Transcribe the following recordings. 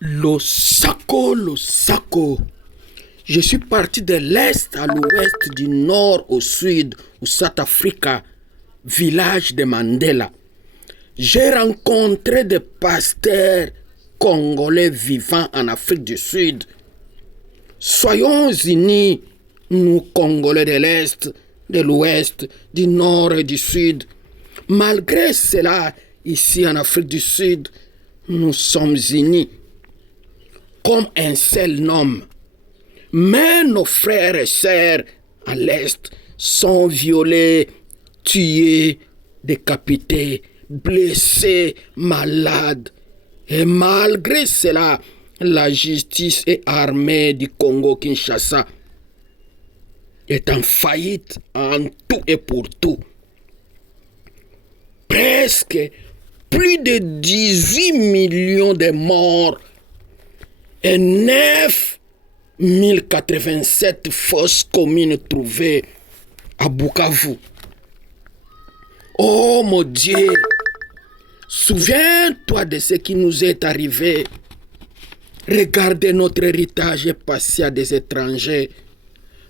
Lo Sako. Je suis parti de l'est à l'ouest, du nord au sud, au South Africa, village de Mandela. J'ai rencontré des pasteurs congolais vivant en Afrique du Sud. Soyons unis, nous Congolais de l'Est, de l'Ouest, du Nord et du Sud. Malgré cela, ici en Afrique du Sud, nous sommes unis comme un seul homme. Mais nos frères et sœurs à l'Est sont violés, tués, décapités, blessés, malades. Et malgré cela, la justice et armée du Congo-Kinshasa est en faillite en tout et pour tout. Presque plus de 18 millions de morts et 9 1087 fosses communes trouvées à Bukavu. Oh mon Dieu, souviens-toi de ce qui nous est arrivé. Regardez notre héritage passé à des étrangers,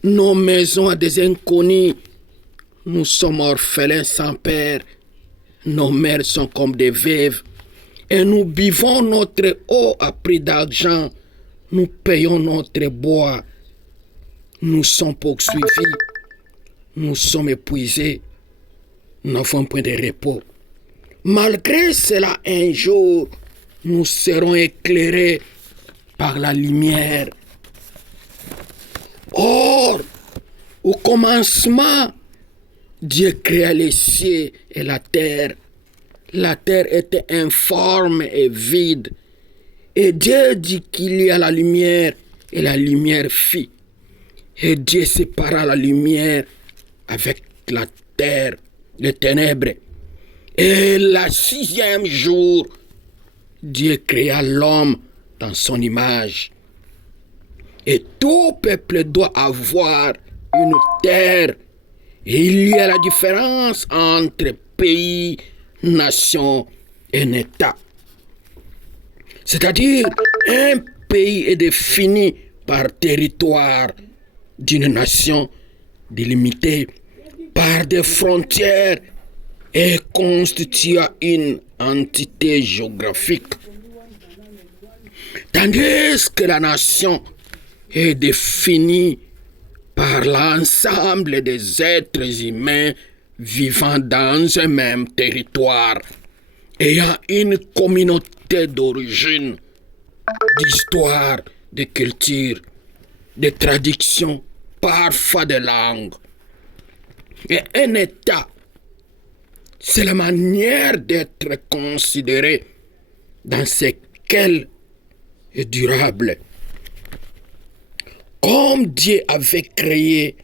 nos maisons à des inconnus. Nous sommes orphelins sans père, nos mères sont comme des veuves et nous buvons notre eau à prix d'argent. Nous payons notre bois. Nous sommes poursuivis. Nous sommes épuisés. Nous n'avons point de repos. Malgré cela, un jour, nous serons éclairés par la lumière. Or, au commencement, Dieu créa les cieux et la terre. La terre était informe et vide. Et Dieu dit qu'il y a la lumière, et la lumière fit. Et Dieu sépara la lumière avec la terre, les ténèbres. Et le 6e jour, Dieu créa l'homme dans son image. Et tout peuple doit avoir une terre. Et il y a la différence entre pays, nation et un État. C'est-à-dire, un pays est défini par territoire d'une nation délimitée par des frontières et constituant une entité géographique. Tandis que la nation est définie par l'ensemble des êtres humains vivant dans un même territoire, ayant une communauté d'origine, d'histoire, de culture, de tradition, parfois de langue. Et un État, c'est la manière d'être considéré dans ce qu'elle est durable. Comme Dieu avait créé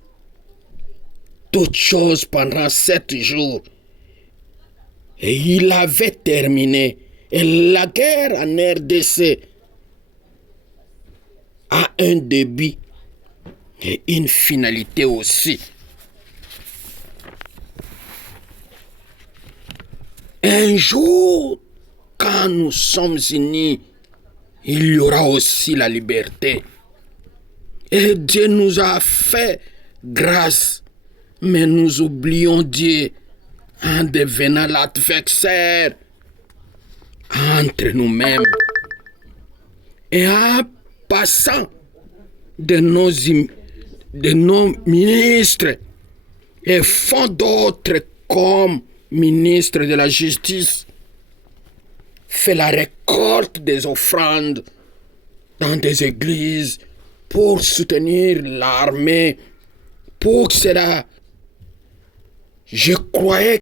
toutes choses pendant 7 jours, et il avait terminé. Et la guerre en RDC a un début et une finalité aussi. Un jour, quand nous sommes unis, il y aura aussi la liberté. Et Dieu nous a fait grâce, mais nous oublions Dieu en devenant l'adversaire entre nous-mêmes et en passant de nos ministres et font d'autres comme ministre de la justice, fait la récolte des offrandes dans des églises pour soutenir l'armée. Pour cela, je croyais